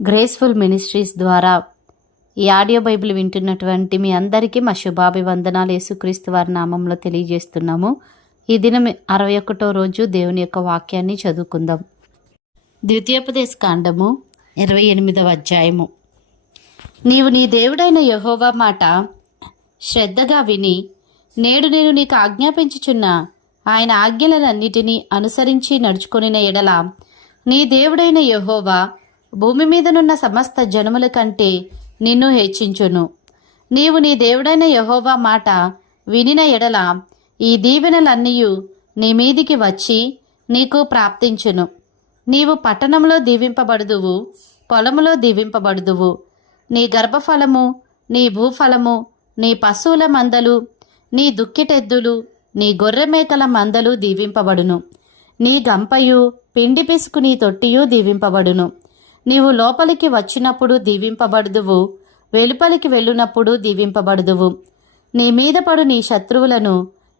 Graceful ministries ద్వారా ఈ audio Bible వింటున్నటువంటి మీ అందరికీ మా శుభాభివందనాలు యేసుక్రీస్తు వారి నామంలో తెలియజేస్తున్నాము. ఈ దినం 61వ రోజు దేవుని యొక్క వాక్యాన్ని చదువుకుందాం. ద్వితీయోపదేశ కాండము 28వ అధ్యాయము. నీవు నీ దేవుడైన యెహోవా మాట శ్రద్ధగా విని నేడు నేను నీకు ఆజ్ఞాపించుచున్న ఆయన ఆజ్ఞలన్నిటినీ అనుసరించి నడుచుకొనిన ఎడల నీ దేవుడైన యెహోవా భూమి మీదనున్న సమస్త జనముల కంటే నిన్ను హెచ్చించును. నీవు నీ దేవుడైన యెహోవా మాట వినిన ఎడల ఈ దీవెనలన్నీయు నీ మీదికి వచ్చి నీకు ప్రాప్తించును. నీవు పట్టణంలో దీవింపబడుదువు, పొలములో దీవింపబడుదువు. నీ గర్భఫలము, నీ భూఫలము, నీ పశువుల మందలు, నీ దుక్కిటెద్దులు, నీ గొర్రెమేకల మందలు దీవింపబడును. నీ గంపయు, పిండి పిసుకు నీ తొట్టియు దీవింపబడును. నీవు లోపలికి వచ్చినప్పుడు దీవింపబడుదువు, వెలుపలికి వెళ్ళునప్పుడు దీవింపబడుదువు. నీ మీద పడు నీ శత్రువులను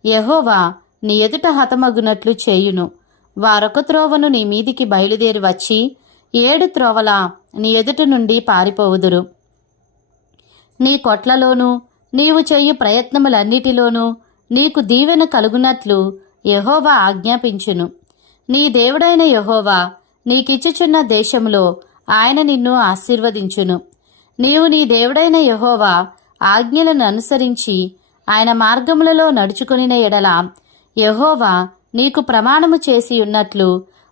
యెహోవా నీ ఎదుట హతమగునట్లు చేయును. వారొక త్రోవను నీ మీదికి బయలుదేరి వచ్చి 7 త్రోవల నీ ఎదుట నుండి పారిపోవుదురు. నీ కొట్లలోనూ నీవు చేయు ప్రయత్నములన్నిటిలోనూ నీకు దీవెన కలుగునట్లు యెహోవా ఆజ్ఞాపించును. నీ దేవుడైన యెహోవా నీకిచ్చుచున్న దేశంలో ఆయన నిన్ను ఆశీర్వదించును. నీవు నీ దేవుడైన యెహోవా ఆజ్ఞలను అనుసరించి ఆయన మార్గములలో నడుచుకొనిన ఎడల యెహోవా నీకు ప్రమాణము చేసి ఉన్నట్లు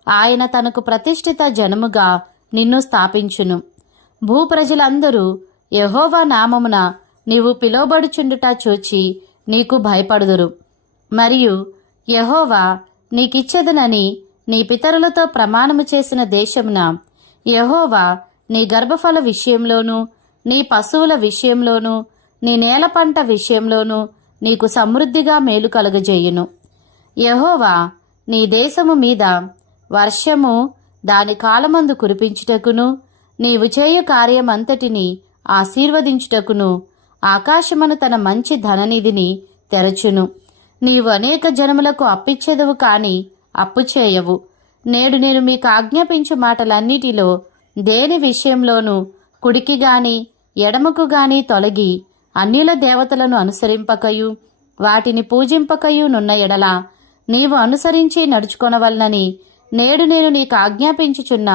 ఆయన తనకు ప్రతిష్ఠిత జనముగా నిన్ను స్థాపించును. భూప్రజలందరూ యెహోవా నామమున నీవు పిలువబడుచుండుట చూచి నీకు భయపడుదురు. మరియు యెహోవా నీకిచ్చెదనని నీ పితరులతో ప్రమాణము చేసిన దేశమున యెహోవా నీ గర్భఫల విషయంలోనూ, నీ పశువుల విషయంలోనూ, నీ నేల పంట విషయంలోనూ నీకు సమృద్ధిగా మేలు కలుగజేయును. యెహోవా నీ దేశము మీద వర్షము దాని కాలమందు కురిపించుటకును, నీవు చేయు కార్యమంతటిని ఆశీర్వదించుటకును ఆకాశమును తన మంచి ధననిధిని తెరచును. నీవు అనేక జనములకు అప్పిచ్చెదవు కాని అప్పు చేయవు. నేడు నేను మీకు ఆజ్ఞాపించు మాటలన్నిటిలో దేని విషయంలోనూ కుడికి గాని ఎడమకు గాని తొలగి అన్యుల దేవతలను అనుసరింపకయు వాటిని పూజింపకయు నున్న ఎడల నీవు అనుసరించి నడుచుకొనవలనని నేడు నేను నీకు ఆజ్ఞాపించుచున్న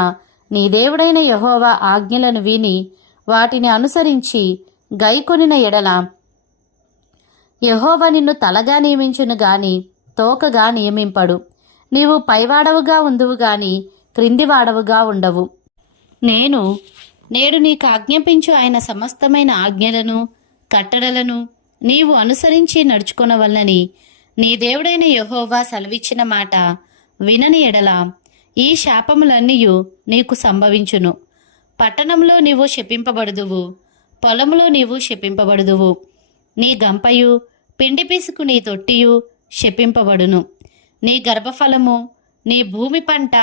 నీ దేవుడైన యెహోవా ఆజ్ఞలను విని వాటిని అనుసరించి గైకొనిన ఎడల యెహోవా నిన్ను తలగా నియమించును గాని తోకగా నియమింపడు. నీవు పైవాడవుగా ఉందువు గాని క్రిందివాడవుగా ఉండవు. నేడు నీకు ఆజ్ఞాపించు ఆయన సమస్తమైన ఆజ్ఞలను కట్టడలను నీవు అనుసరించి నడుచుకొనవలనని నీ దేవుడైన యెహోవా సెలవిచ్చిన మాట వినని ఎడల ఈ శాపములన్నీయు నీకు సంభవించును. పట్టణంలో నీవు శపింపబడుదువు, పొలములో నీవు శపింపబడుదువు. నీ గంపయు, పిండి పిసుకు నీ తొట్టియు శపింపబడును. నీ గర్భఫలము, నీ భూమి పంట,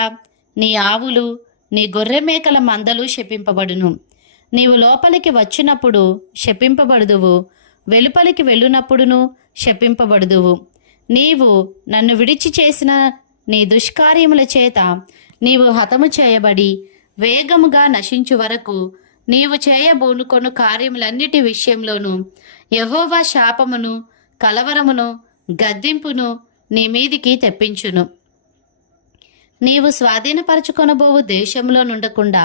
నీ ఆవులు, నీ గొర్రెమేకల మందలు శపింపబడును. నీవు లోపలికి వచ్చినప్పుడు శపింపబడుదువు, వెలుపలికి వెళ్ళునప్పుడును శపింపబడుదువు. నీవు నన్ను విడిచి చేసిన నీ దుష్కార్యముల చేత నీవు హతము చేయబడి వేగముగా నశించు వరకు నీవు చేయబోనుకొను కార్యములన్నిటి విషయంలోనూ యెహోవా శాపమును, కలవరమును, గద్దింపును నీ మీదికి తెప్పించును. నీవు స్వాధీనపరచుకొనబోవు దేశంలో నుండకుండా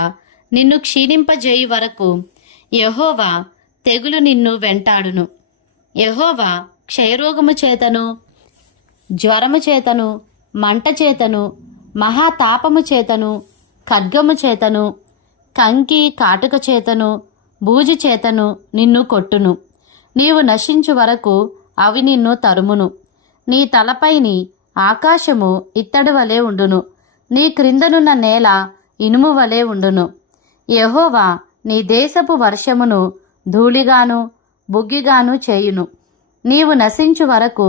నిన్ను క్షీణింపజేయు వరకు యెహోవా తెగులు నిన్ను వెంటాడును. యెహోవా క్షయరోగము చేతను, జ్వరము చేతను, మంట చేతను, మహాతాపము చేతను, ఖడ్గము చేతను, కంకి కాటుక చేతను, బూజు చేతను నిన్ను కొట్టును. నీవు నశించు వరకు అవి నిన్ను తరుమును. నీ తలపైని ఆకాశము ఇత్తడి వలె ఉండును, నీ క్రిందనున్న నేల ఇనుము వలె ఉండును. యెహోవా నీ దేశపు వర్షమును ధూళిగాను బుగ్గిగాను చేయును. నీవు నశించు వరకు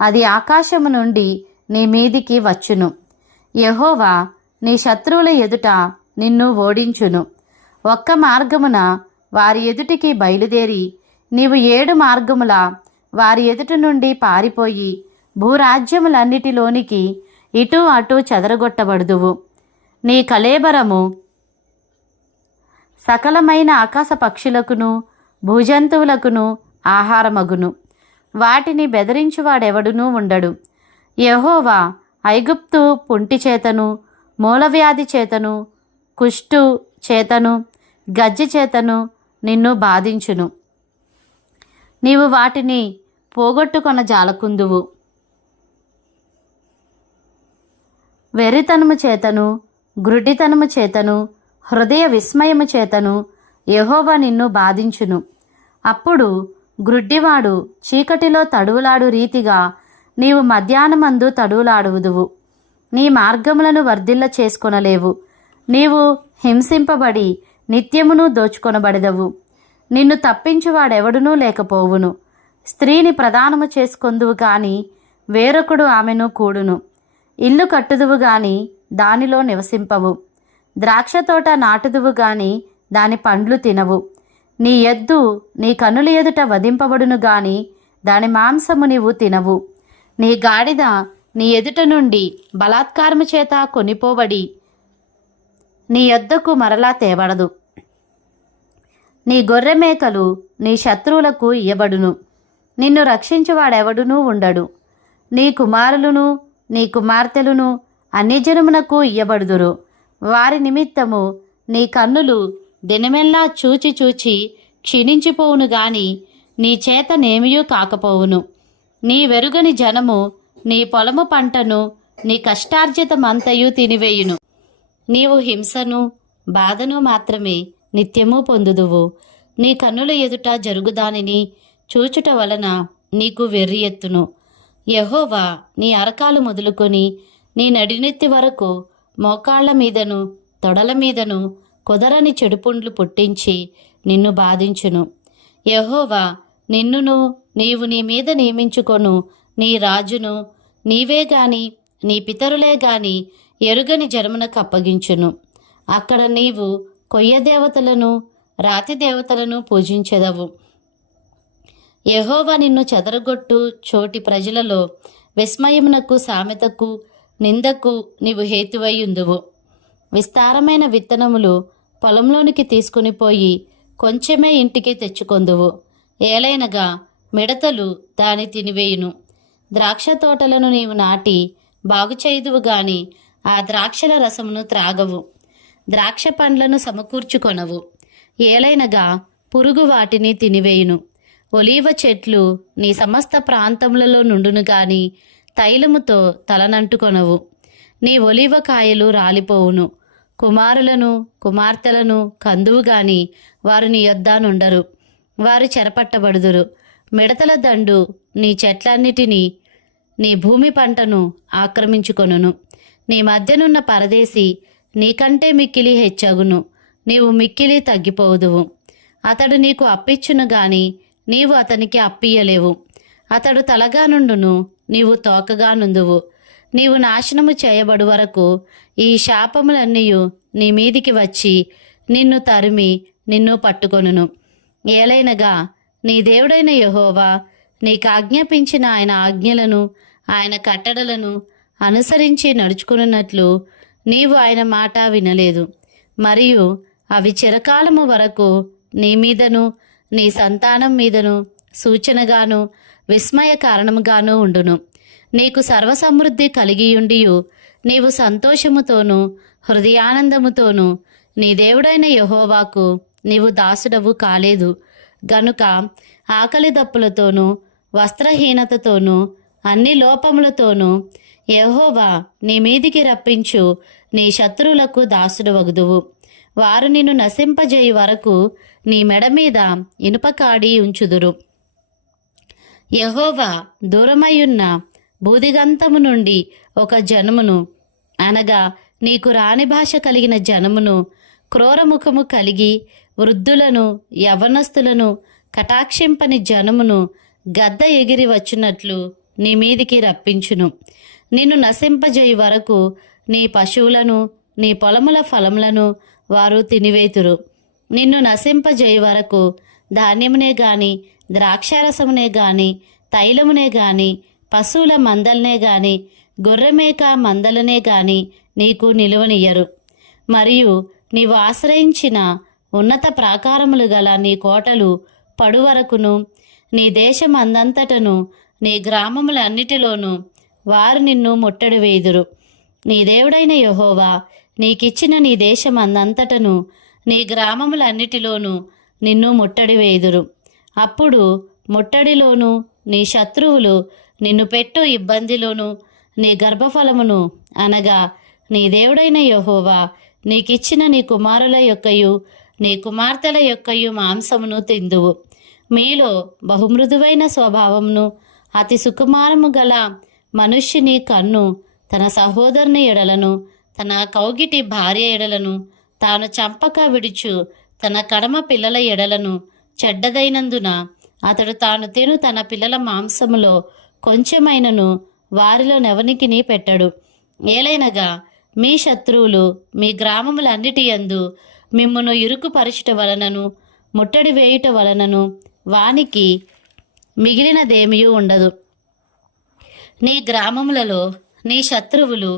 అది ఆకాశము నుండి నీ మీదికి వచ్చును. యెహోవా నీ శత్రువుల ఎదుట నిన్ను ఓడించును. ఒక్క మార్గమున వారి ఎదుటికి బయలుదేరి నీవు 7 మార్గముల వారి ఎదుట నుండి పారిపోయి భూరాజ్యములన్నిటిలోనికి ఇటు అటు చెదరగొట్టబడుదువు. నీ కళేబరము సకలమైన ఆకాశ పక్షులకును భూజంతువులకును ఆహారమగును. వాటిని బెదిరించువాడెవడునూ ఉండడు. యెహోవా ఐగుప్తు పుంటి చేతను మూలవ్యాధి చేతను కుష్టు చేతను గజ్జి చేతను నిన్ను బాధించును. నీవు వాటిని పోగొట్టుకొన జాలకుందువు. వెర్రితనము చేతను గ్రుడ్డితనము చేతను హృదయ విస్మయము చేతను యెహోవా నిన్ను బాధించును. అప్పుడు గ్రుడ్డివాడు చీకటిలో తడువులాడు రీతిగా నీవు మధ్యాహ్నమందు తడువులాడువుదువు. నీ మార్గములను వర్ధిల్ల చేసుకొనలేవు. నీవు హింసింపబడి నిత్యమును దోచుకొనబడెదవు. నిన్ను తప్పించువాడెవడునూ లేకపోవును. స్త్రీని ప్రదానము చేసుకొందువు గాని వేరొకడు ఆమెను కూడును. ఇల్లు కట్టుదువు గాని దానిలో నివసింపవు. ద్రాక్ష తోట నాటుదువు గాని దాని పండ్లు తినవు. నీ ఎద్దు నీ కన్నుల ఎదుట వధింపబడును గాని దాని మాంసము నీవు తినవు. నీ గాడిద నీ ఎదుట నుండి బలాత్కారము చేత కొనిపోబడి నీ యొద్దకు మరలా తేబడదు. నీ గొర్రె మేకలు నీ శత్రువులకు ఇయ్యబడును. నిన్ను రక్షించువాడెవడునూ ఉండడు. నీ కుమారులను నీ కుమార్తెలను అన్యజనమునకు ఇయ్యబడుదురు. వారి నిమిత్తము నీ కన్నులు దినమెల్లా చూచి చూచి క్షీణించిపోవును గాని నీ చేత నేమియూ కాకపోవును. నీ వెరుగని జనము నీ పొలము పంటను నీ కష్టార్జితమంతయు తినివేయును. నీవు హింసను బాధను మాత్రమే నిత్యము పొందుదువు. నీ కన్నుల ఎదుట జరుగుదానిని చూచుట వలన నీకు వెర్రి ఎత్తును. యెహోవా నీ అరకాలు మొదలుకొని నీ నడినెత్తి వరకు మోకాళ్ల మీదను తొడల మీదను కుదరని చెడుపుండ్లు పుట్టించి నిన్ను బాధించును. యెహోవా నిన్నును నీవు నీ మీద నియమించుకొను నీ రాజును నీవే గాని నీ పితరులే గాని ఎరుగని జనమునకు అప్పగించును. అక్కడ నీవు కొయ్య దేవతలను రాతి దేవతలను పూజించెదవు. యెహోవా నిన్ను చెదరగొట్టు చోటి ప్రజలలో విస్మయమునకు సామెతకు నిందకు నీవు హేతువై ఉందువు. విస్తారమైన విత్తనములు పొలంలోనికి తీసుకుని పోయి కొంచెమే ఇంటికి తెచ్చుకొందువు. ఏలైనగా మిడతలు దాని తినివేయును. ద్రాక్ష తోటలను నీవు నాటి బాగు చేయుదువు గాని ఆ ద్రాక్షల రసమును త్రాగవు. ద్రాక్ష పండ్లను సమకూర్చుకొనవు. ఏలైనగా పురుగు వాటిని తినివేయును. ఒలీవ చెట్లు నీ సమస్త ప్రాంతములలో నుండును గాని తైలముతో తలనంటుకొనవు. నీ ఒలీవ కాయలు రాలిపోవును. కుమారులను కుమార్తెలను కందువు గాని వారు నీ యొద్ద నుండరు. వారు చెరపట్టబడుదురు. మిడతల దండు నీ చెట్లన్నిటినీ నీ భూమి పంటను ఆక్రమించుకొనును. నీ మధ్యనున్న పరదేశి నీకంటే మిక్కిలి హెచ్చగును. నీవు మిక్కిలి తగ్గిపోదువు. అతడు నీకు అప్పిచ్చును గాని నీవు అతనికి అప్పియ్యలేవు. అతడు తలగా నుండును, నీవు తోకగా నుందువు. నీవు నాశనము చేయబడు వరకు ఈ శాపములన్నీయు నీ మీదికి వచ్చి నిన్ను తరిమి నిన్ను పట్టుకొనును. ఏలైనగా నీ దేవుడైన యెహోవా నీకు ఆజ్ఞాపించిన ఆయన ఆజ్ఞలను ఆయన కట్టడలను అనుసరించి నడుచుకున్నట్లు నీవు ఆయన మాట వినలేదు. మరియు అవి చిరకాలము వరకు నీ మీదను నీ సంతానం మీదను సూచనగాను విస్మయ కారణముగాను ఉండును. నీకు సర్వసమృద్ధి కలిగియుండియు నీవు సంతోషముతోనూ హృదయానందముతోనూ నీ దేవుడైన యెహోవాకు నీవు దాసుడవు కాలేదు గనుక ఆకలి దప్పులతోనూ వస్త్రహీనతతోనూ అన్ని లోపములతోనూ యెహోవా నీ మీదికి రప్పించు నీ శత్రువులకు దాసుడవగుదువు. వారు నిన్ను నశింపజేయు వరకు నీ మెడ మీద ఇనుపకాడి ఉంచుదురు. యెహోవా దూరమయ్యున్న బూదిగంతము నుండి ఒక జనమును అనగా నీకు రాని భాష కలిగిన జనమును క్రూరముఖము కలిగి వృద్ధులను యవ్వనస్తులను కటాక్షింపని జనమును గద్ద ఎగిరి వచ్చినట్లు నీ మీదికి రప్పించును. నిన్ను నశింపజేయు వరకు నీ పశువులను నీ పొలముల ఫలములను వారు తినివేతురు. నిన్ను నశింపజేయు వరకు ధాన్యమునే గాని ద్రాక్షారసమునే గాని తైలమునే గాని పశువుల మందలనే గాని గొర్రెమేక మందలనే గాని నీకు నిలువనియ్యరు. మరియు నీవు ఆశ్రయించిన ఉన్నత ప్రాకారములు గల నీ కోటలు పడువరకును, నీ దేశం అందంతటను, నీ గ్రామములన్నిటిలోనూ వారు నిన్ను ముట్టడి వేయుదురు. నీ దేవుడైన యెహోవా నీకిచ్చిన నీ దేశం అందంతటను, నీ గ్రామములన్నిటిలోనూ నిన్ను ముట్టడి వేయుదురు. అప్పుడు ముట్టడిలోను, నీ శత్రువులు నిన్ను పెట్టు ఇబ్బందిలోను, నీ గర్భఫలమును అనగా నీ దేవుడైన యెహోవా నీకిచ్చిన నీ కుమారుల యొక్కయు నీ కుమార్తెల యొక్కయు మాంసమును తిందువు. మీలో బహుమృదువైన స్వభావమును అతి సుకుమారము గల మనుష్యుని కన్ను తన సహోదరుని ఎడలను, తన కౌగిటి భార్య ఎడలను, తాను చంపక విడుచు తన కడమ పిల్లల ఎడలను చెడ్డదైనందున అతడు తాను తిను తన పిల్లల మాంసములో కొంచెమైనను వారిలో నెవనికిని పెట్టడు. ఏలైనగా మీ శత్రువులు మీ గ్రామములన్నిటి యందు మిమ్మును ఇరుకుపరచుట వలనను ముట్టడి వేయుట వలనను వానికి మిగిలినదేమీ ఉండదు. నీ గ్రామములలో నీ శత్రువులు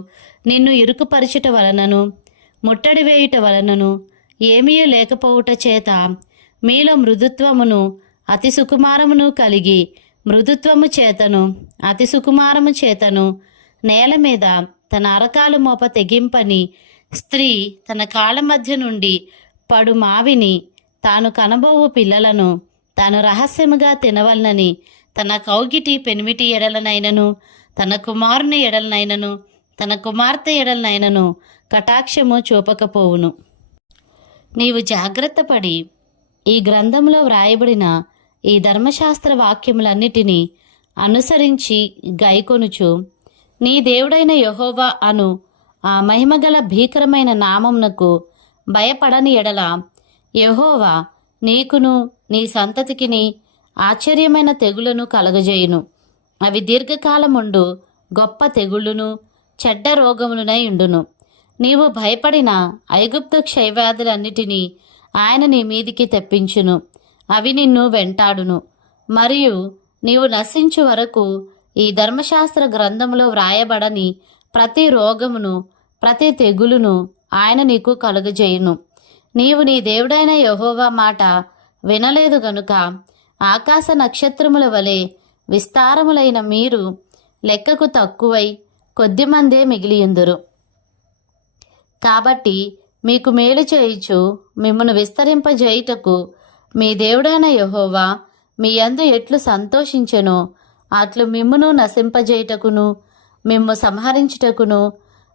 నిన్ను ఇరుకుపరచుట వలనను ముట్టడి వేయుట వలనను ఏమీ లేకపోవుట చేత మీలో మృదుత్వమును అతి సుకుమారమును కలిగి మృదుత్వము చేతను అతి సుకుమారము చేతను నేల మీద తన అరకాలు మోప తెగింపని స్త్రీ తన కాళ్ళ మధ్య నుండి పడు మావిని, తాను కనబోవు పిల్లలను తాను రహస్యముగా తినవలనని తన కౌగిటి పెనిమిటి ఎడలనైనను, తన కుమారుని ఎడలనైనను, తన కుమార్తె ఎడలనైనను కటాక్షము చూపకపోవును. నీవు జాగ్రత్తపడి ఈ గ్రంథంలో వ్రాయబడిన ఈ ధర్మశాస్త్ర వాక్యములన్నిటినీ అనుసరించి గైకొనుచు నీ దేవుడైన యెహోవా అను ఆ మహిమగల భీకరమైన నామమునకు భయపడని ఎడల యెహోవా నీకును నీ సంతతికిని ఆశ్చర్యమైన తెగులను కలగజేయును. అవి దీర్ఘకాలముండు గొప్ప తెగుళ్ళును చెడ్డ రోగములునై ఉండును. నీవు భయపడిన ఐగుప్తు క్షయవ్యాధులన్నిటినీ ఆయన నీ మీదికి తెప్పించును. అవి నిన్ను వెంటాడును. మరియు నీవు నశించు వరకు ఈ ధర్మశాస్త్ర గ్రంథములో వ్రాయబడని ప్రతి రోగమును ప్రతి తెగులును ఆయన నీకు కలుగజేయును. నీవు నీ దేవుడైన యెహోవా మాట వినలేదు గనుక ఆకాశ నక్షత్రముల వలె విస్తారములైన మీరు లెక్కకు తక్కువై కొద్దిమందే మిగిలియుందురు. కాబట్టి మీకు మేలు చేయుచు మిమ్మును విస్తరింపజేయుటకు మీ దేవుడైన యెహోవా మీ యందు ఎట్లు సంతోషించెనో అట్లు మిమ్మును నశింపజేయుటకును మిమ్ము సంహరించుటకును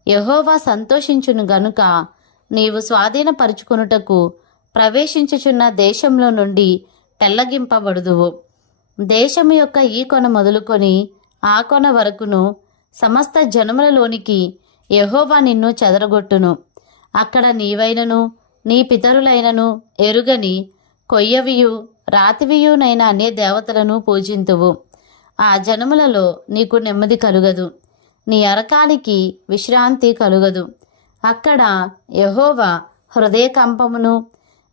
యెహోవా సంతోషించును గనుక నీవు స్వాధీనపరుచుకొనుటకు ప్రవేశించుచున్న దేశంలో నుండి పెళ్లగింపబడుదువు. దేశము యొక్క ఈ కొన మొదలుకొని ఆ కొన వరకును సమస్త జనములలోనికి యెహోవా నిన్ను చెదరగొట్టును. అక్కడ నీవైనను నీ పితరులైనను ఎరుగని కొయ్యవియు రాతివియునైన అన్య దేవతలను పూజింతువు. ఆ జనములలో నీకు నెమ్మది కలుగదు, నీ అరకాలికి విశ్రాంతి కలుగదు. అక్కడ యెహోవా హృదయకంపమును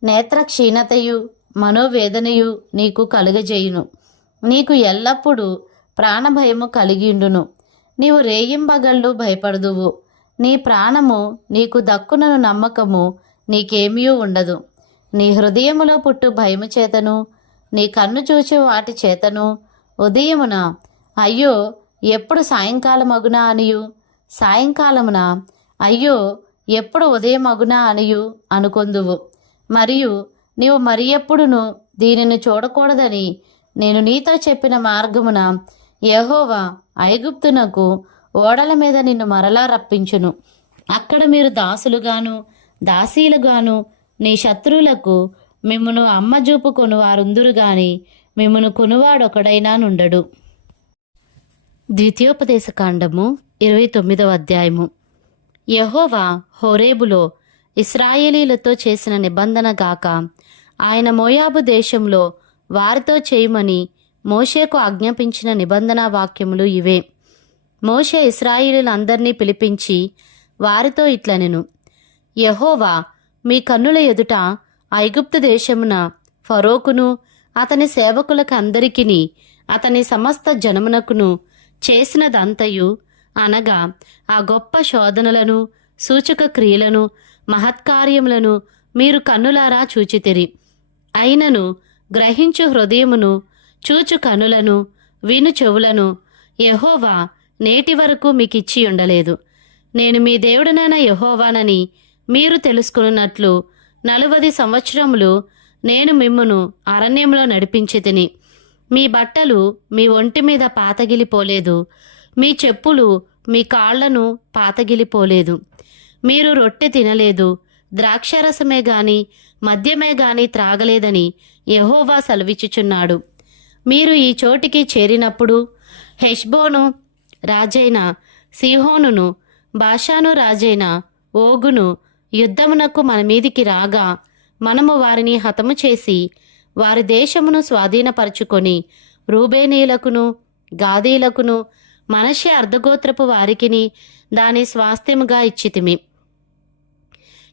నేత్రక్షీణతయు మనోవేదనయు నీకు కలుగజేయును. నీకు ఎల్లప్పుడూ ప్రాణభయము కలిగియుండును. నీవు రేయింబగళ్ళు భయపడుదువు. నీ ప్రాణము నీకు దక్కునను నమ్మకము నీకేమీ ఉండదు. నీ హృదయములో పుట్టు భయము చేతను నీ కన్ను చూచు వాటి చేతను ఉదయమున అయ్యో ఎప్పుడు సాయంకాలమగునా అనియు, సాయంకాలమున అయ్యో ఎప్పుడు ఉదయమగునా అనియు అనుకొందువు. మరియు నీవు మరి ఎప్పుడును దీనిని చూడకూడదని నేను నీతో చెప్పిన మార్గమున యెహోవా ఐగుప్తునకు ఓడల మీద నిన్ను మరలా రప్పించును. అక్కడ మీరు దాసులుగాను దాసీలుగాను నీ శత్రువులకు మిమ్మును అమ్మజూపుకొను వారుందురు గాని మిమ్మును కొనువాడొకడైనా నుండడు. ద్వితీయోపదేశకాండము 29వ అధ్యాయము. యెహోవా హోరేబులో ఇశ్రాయేలీలతో చేసిన నిబంధన గాక ఆయన మోయాబు దేశంలో వారితో చేయమని మోషేకు ఆజ్ఞాపించిన నిబంధన వాక్యములు ఇవే. మోషే ఇశ్రాయేలీలందరినీ పిలిపించి వారితో ఇట్లనెను: యెహోవా మీ కన్నుల ఎదుట ఐగుప్తు దేశమున ఫరోకును అతని సేవకులకు అందరికిని అతని సమస్త జనమునకును చేసినదంతయు అనగా ఆ గొప్ప శోధనలను సూచక క్రియలను మహత్కార్యములను మీరు కన్నులారా చూచితిరి. అయినను గ్రహించు హృదయమును, చూచు కనులను, విను చెవులను యెహోవా నేటి వరకు మీకిచ్చి ఉండలేదు. నేను మీ దేవుడనైన యెహోవానని మీరు తెలుసుకున్నట్లు 40 సంవత్సరములు నేను మిమ్మును అరణ్యంలో నడిపించితిని. మీ బట్టలు మీ ఒంటి మీద పాతగిలిపోలేదు, మీ చెప్పులు మీ కాళ్లను పాతగిలిపోలేదు. మీరు రొట్టె తినలేదు, ద్రాక్షారసమే గాని మద్యమే గాని త్రాగలేదని యెహోవా సెలవిచ్చుచున్నాడు. మీరు ఈ చోటికి చేరినప్పుడు హెష్బోను రాజైన సీహోనును, బాషాను రాజైన ఓగును యుద్ధమునకు మన మీదికి రాగా మనము వారిని హతము చేసి వారి దేశమును స్వాధీనపరుచుకొని రూబేనీలకును, గాదీలకును, మనష్షే అర్ధగోత్రపు వారికిని దాని స్వాస్థ్యముగా ఇచ్చితిమి.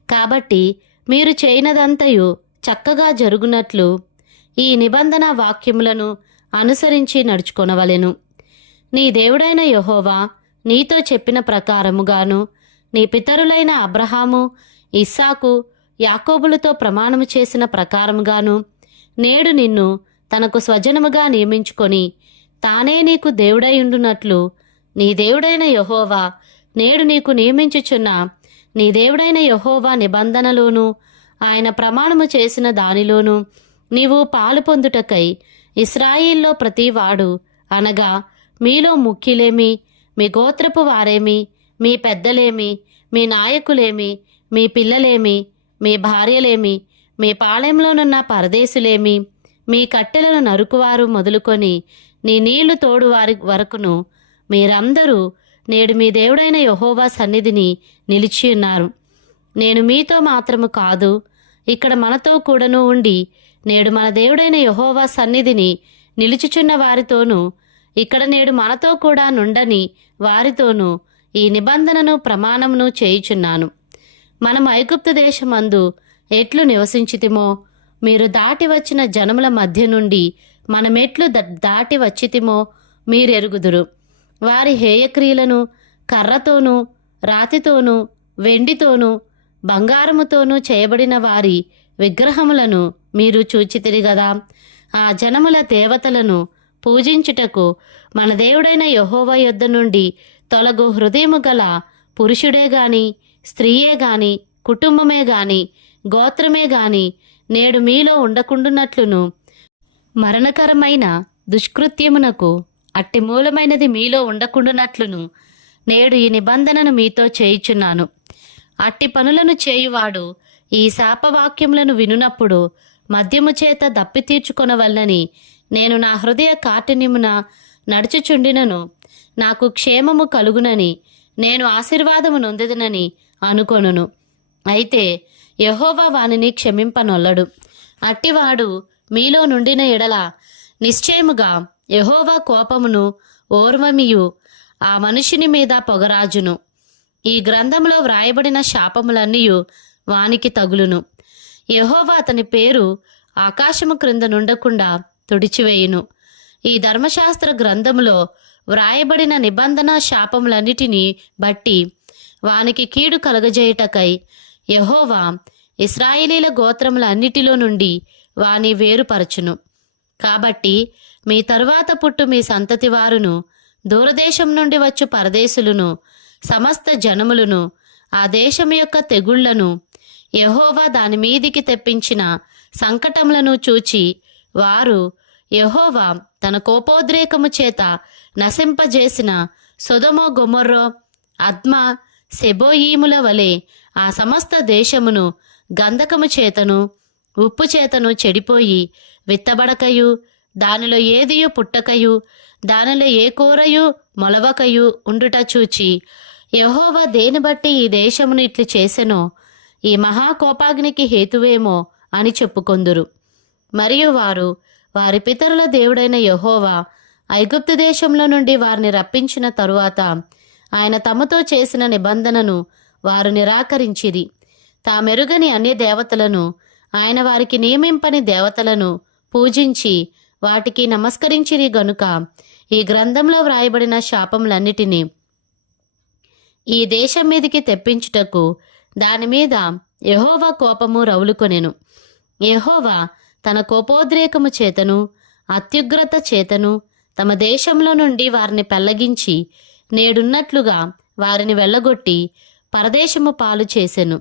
కాబట్టి మీరు చేయనదంతయు చక్కగా జరుగునట్లు ఈ నిబంధన వాక్యములను అనుసరించి నడుచుకొనవలెను. నీ దేవుడైన యెహోవా నీతో చెప్పిన ప్రకారముగాను, నీ పితరులైన అబ్రహాము, ఇస్సాకు, యాకోబులతో ప్రమాణము చేసిన ప్రకారముగాను నేడు నిన్ను తనకు స్వజనముగా నియమించుకొని తానే నీకు దేవుడైయుండునట్లు నీ దేవుడైన యెహోవా నేడు నీకు నియమించుచున్న నీ దేవుడైన యెహోవా నిబంధనలోను ఆయన ప్రమాణము చేసిన దానిలోను నీవు పాలు పొందుటకై ఇశ్రాయేల్లో ప్రతివాడు అనగా మీలో ముఖ్యులేమి, మీ గోత్రపు వారేమి, మీ పెద్దలేమి, మీ నాయకులేమి, మీ పిల్లలేమి, మీ భార్యలేమి, మీ పాళెంలోనున్న పరదేశులేమి, మీ కట్టెలను నరుకువారు మొదలుకొని నీ నీళ్లు తోడువారి వరకును మీరందరూ నేడు మీ దేవుడైన యెహోవా సన్నిధిని నిలిచియున్నారు. నేను మీతో మాత్రము కాదు, ఇక్కడ మనతో కూడాను ఉండి నేడు మన దేవుడైన యెహోవా సన్నిధిని నిలుచుచున్న వారితోనూ ఇక్కడ నేడు మనతో కూడా నుండని వారితోనూ ఈ నిబంధనను ప్రమాణమును చేయుచున్నాను. మనం ఐగుప్తు దేశమందు ఎట్లు నివసించితిమో మీరు దాటి వచ్చిన జనముల మధ్య నుండి మనమెట్లు దాటి వచ్చితిమో మీరెరుగుదురు. వారి హేయక్రియలను కర్రతోనూ రాతితోనూ వెండితోనూ బంగారముతోనూ చేయబడిన వారి విగ్రహములను మీరు చూచితిరి గదా. ఆ జనముల దేవతలను పూజించుటకు మన దేవుడైన యెహోవా యొద్ద నుండి తొలగు హృదయము గల పురుషుడే గాని, స్త్రీయే గాని, కుటుంబమే గాని, గోత్రమే గాని నేడు మీలో ఉండకుండునట్లును మరణకరమైన దుష్కృత్యమునకు అట్టి మూలమైనది మీలో ఉండకుండునట్లును నేడు ఈ నిబంధనను మీతో చేయుచున్నాను. అట్టి పనులను చేయువాడు ఈ శాపవాక్యములను వినునప్పుడు మద్యము చేత దప్పి తీర్చుకొనవలనని నేను నా హృదయ కాఠిన్యమున నడుచుచుండినను నాకు క్షేమము కలుగునని నేను ఆశీర్వాదము నొందెదనని అనుకొనును. అయితే యెహోవా వానిని క్షమింపనొల్లడు. అట్టివాడు మీలో నుండిన ఎడల నిశ్చయముగా యెహోవా కోపమును ఓర్వమియు ఆ మనుషుని మీద పొగరాజును. ఈ గ్రంథంలో వ్రాయబడిన శాపములన్నీయు వానికి తగులును. యెహోవా అతని పేరు ఆకాశము క్రింద నుండకుండా తుడిచివేయును. ఈ ధర్మశాస్త్ర గ్రంథములో వ్రాయబడిన నిబంధన శాపములన్నిటినీ బట్టి వానికి కీడు కలగజేయుటకై యెహోవా ఇశ్రాయేలీల గోత్రములన్నిటిలో నుండి వాని వేరుపరచును. కాబట్టి మీ తరువాత పుట్టు మీ సంతతి వారును, దూరదేశం నుండి వచ్చు పరదేశులను, సమస్త జనములను, ఆ దేశం యొక్క తెగుళ్లను, యెహోవా దాని మీదికి తెప్పించిన సంకటములను చూచి వారు యెహోవా తన కోపోద్రేకము చేత నశింపజేసిన సొదొమ గొమొర్రా, అద్మా, సెబోయీముల వలె ఆ సమస్త దేశమును గంధకము చేతను ఉప్పు చేతను చెడిపోయి విత్తబడకయు దానిలో ఏదియు పుట్టకయు దానిలో ఏ కూరయు మొలవకయు ఉండుట చూచి యెహోవా దేని బట్టి ఈ దేశమును ఇట్లు చేసెనో ఈ మహాకోపాగ్నికి హేతువేమో అని చెప్పుకొందురు. మరియు వారు వారి పితరుల దేవుడైన యెహోవా ఐగుప్తు దేశంలో నుండి వారిని రప్పించిన తరువాత ఆయన తమతో చేసిన నిబంధనను వారు నిరాకరించిరి. తామెరుగని అన్య దేవతలను, ఆయన వారికి నియమింపని దేవతలను పూజించి వాటికి నమస్కరించిరి గనుక ఈ గ్రంథంలో వ్రాయబడిన శాపములన్నిటినీ ఈ దేశం మీదికి తెప్పించుటకు దానిమీద యెహోవా కోపము రవులుకొనెను. యెహోవా తన కోపోద్రేకము చేతను అత్యుగ్రత చేతను తమ దేశంలో నుండి వారిని పెళ్లగించి నేడున్నట్లుగా వారిని వెళ్ళగొట్టి పరదేశము పాలు చేసెను.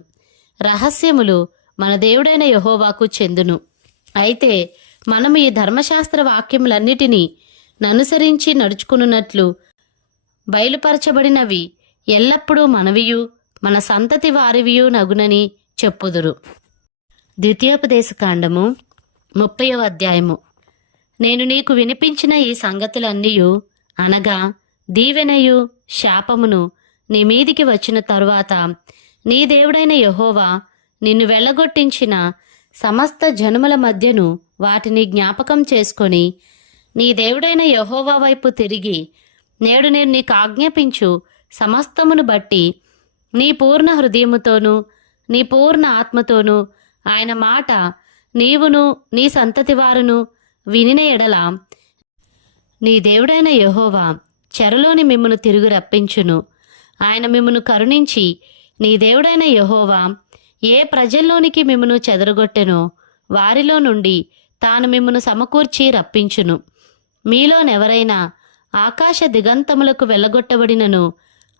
రహస్యములు మన దేవుడైన యెహోవాకు చెందును. అయితే మనము ఈ ధర్మశాస్త్ర వాక్యములన్నిటినీ ననుసరించి నడుచుకున్నట్లు బయలుపరచబడినవి ఎల్లప్పుడూ మనవియు మన సంతతి వారివియు నగునని చెప్పుదురు. ద్వితీయోపదేశకాండము 30వ అధ్యాయము. నేను నీకు వినిపించిన ఈ సంగతులన్నీయు అనగా దీవెనయు శాపమును నీ మీదికి వచ్చిన తరువాత నీ దేవుడైన యెహోవా నిన్ను వెళ్ళగొట్టించిన సమస్త జనుముల మధ్యను వాటిని జ్ఞాపకం చేసుకొని నీ దేవుడైన యెహోవా వైపు తిరిగి నేడు నేను నీకు ఆజ్ఞాపించు సమస్తమును బట్టి నీ పూర్ణ హృదయముతోనూ నీ పూర్ణ ఆత్మతోనూ ఆయన మాట నీవును నీ సంతతి వారును వినిన ఎడల నీ దేవుడైన యెహోవా చెరలోని మిమ్మును తిరుగు రప్పించును. ఆయన మిమ్మును కరుణించి నీ దేవుడైన యెహోవా ఏ ప్రజల్లోనికి మిమ్మును చెదరగొట్టెనో వారిలో నుండి తాను మిమ్మును సమకూర్చి రప్పించును. మీలోనెవరైనా ఆకాశ దిగంతములకు వెళ్ళగొట్టబడినను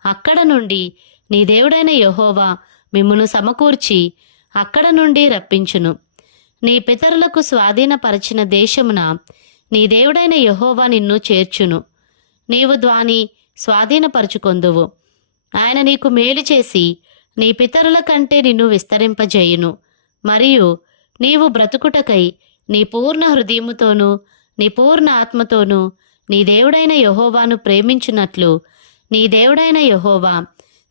అక్కడ నుండి నీ దేవుడైన యెహోవా మిమ్మును సమకూర్చి అక్కడ నుండి రప్పించును. నీ పితరులకు స్వాధీనపరచిన దేశమున నీ దేవుడైన యెహోవా నిన్ను చేర్చును. నీవు దాని స్వాధీనపరుచుకొందువు. ఆయన నీకు మేలు చేసి నీ పితరుల కంటే నిన్ను విస్తరింపజేయును. మరియు నీవు బ్రతుకుటకై నీ పూర్ణ హృదయముతోనూ నీ పూర్ణ ఆత్మతోనూ నీ దేవుడైన యెహోవాను ప్రేమించున్నట్లు నీ దేవుడైన యెహోవా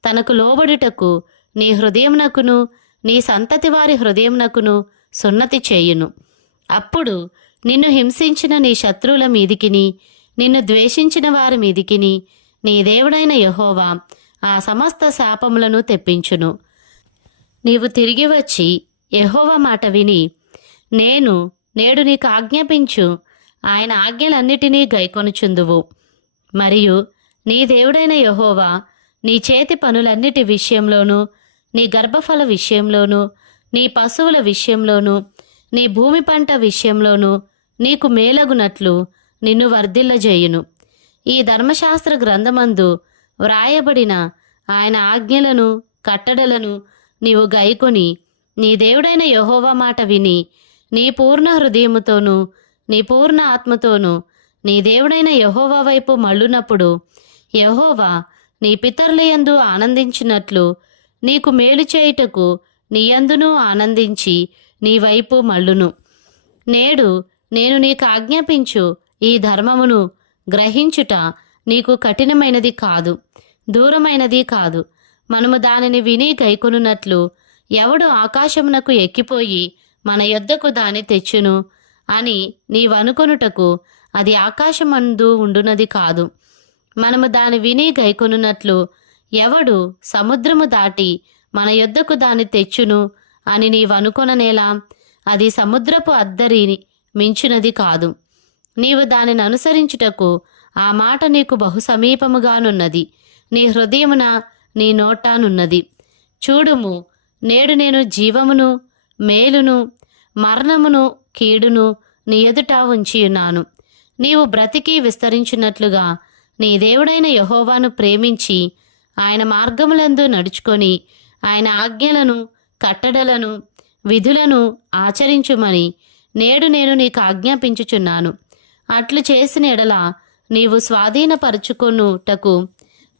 తనకు లోబడుటకు నీ హృదయమునకును నీ సంతతి వారి హృదయమునకును సున్నతి చేయును. అప్పుడు నిన్ను హింసించిన నీ శత్రువుల మీదికిని నిన్ను ద్వేషించిన వారి మీదికిని నీ దేవుడైన యెహోవా ఆ సమస్త శాపములను తెప్పించును. నీవు తిరిగి వచ్చి యెహోవా మాట విని నేడు నీకు ఆజ్ఞాపించు ఆయన ఆజ్ఞలన్నిటినీ గైకొనుచుందువు. మరియు నీ దేవుడైన యెహోవా నీ చేతి పనులన్నిటి విషయంలోనూ నీ గర్భఫల విషయంలోనూ నీ పశువుల విషయంలోనూ నీ భూమి పంట విషయంలోనూ నీకు మేలగునట్లు నిన్ను వర్ధిల్లజేయును. ఈ ధర్మశాస్త్ర గ్రంథమందు వ్రాయబడిన ఆయన ఆజ్ఞలను కట్టడలను నీవు గైకొని నీ దేవుడైన యెహోవా మాట విని నీ పూర్ణ హృదయముతోనూ నీ పూర్ణ ఆత్మతోనూ నీ దేవుడైన యెహోవా వైపు మళ్ళునప్పుడు యెహోవా నీ పితరులయందు ఆనందించినట్లు నీకు మేలు చేయుటకు నీయందునూ ఆనందించి నీ వైపు మళ్ళును. నేడు నేను నీకు ఆజ్ఞాపించు ఈ ధర్మమును గ్రహించుట నీకు కఠినమైనది కాదు, దూరమైనది కాదు. మనము దానిని విని గైకొనున్నట్లు ఎవడు ఆకాశమునకు ఎక్కిపోయి మన యొద్దకు దాని తెచ్చును అని నీవనుకొనుటకు అది ఆకాశమందు ఉండునది కాదు. మనము దాని విని గైకొనున్నట్లు ఎవడు సముద్రము దాటి మన యొద్దకు దాన్ని తెచ్చును అని నీవనుకొననేలా అది సముద్రపు అద్దరి మించునది కాదు. నీవు దానిని అనుసరించుటకు ఆ మాట నీకు బహు సమీపముగానున్నది, నీ హృదయమున నీ నోటానున్నది. చూడుము, నేడు నేను జీవమును మేలును మరణమును కీడును నీ ఎదుట ఉంచియున్నాను. నీవు బ్రతికి విస్తరించున్నట్లుగా నీ దేవుడైన యెహోవాను ప్రేమించి ఆయన మార్గములందు నడుచుకొని ఆయన ఆజ్ఞలను కట్టడలను విధులను ఆచరించుమని నేడు నేను నీకు ఆజ్ఞాపించుచున్నాను. అట్లు చేసిన ఎడల నీవు స్వాధీనపరుచుకొనుటకు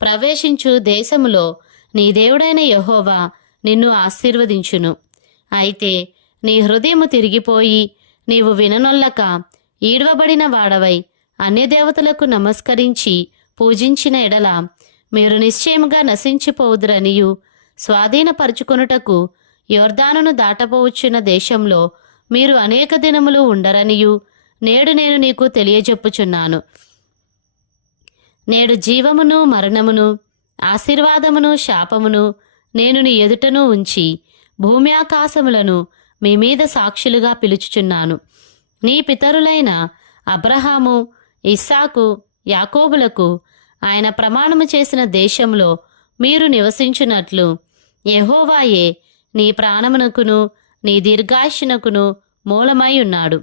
ప్రవేశించు దేశములో నీ దేవుడైన యెహోవా నిన్ను ఆశీర్వదించును. అయితే నీ హృదయము తిరిగిపోయి నీవు విననొల్లక ఈడ్వబడిన వాడవై అన్యదేవతలకు నమస్కరించి పూజించిన ఎడల మీరు నిశ్చయముగా నశించిపోవుదురనియు స్వాధీనపరుచుకొనుటకు యొర్దానును దాటపోవచ్చున్న దేశంలో మీరు అనేక దినములు ఉండరనియు నేడు నేను నీకు తెలియజెప్పుచున్నాను. నేడు జీవమును మరణమును ఆశీర్వాదమును శాపమును నేను నీ ఎదుటను ఉంచి భూమి ఆకాశములను మీ మీద సాక్షులుగా పిలుచుచున్నాను. నీ పితరులైన అబ్రహాము ఇస్సాకు యాకోబులకు ఆయన ప్రమాణము చేసిన దేశంలో మీరు నివసించున్నట్లు యెహోవాయే నీ ప్రాణమునకును నీ దీర్ఘాయుష్నకును మూలమై ఉన్నాడు.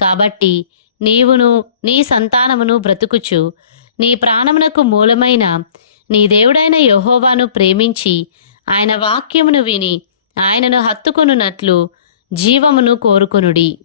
కాబట్టి నీవును నీ సంతానమును బ్రతుకుచు నీ ప్రాణమునకు మూలమైన నీ దేవుడైన యెహోవాను ప్రేమించి ఆయన వాక్యమును విని ఆయనను హత్తుకొనున్నట్లు జీవమును కోరుకొనుడి.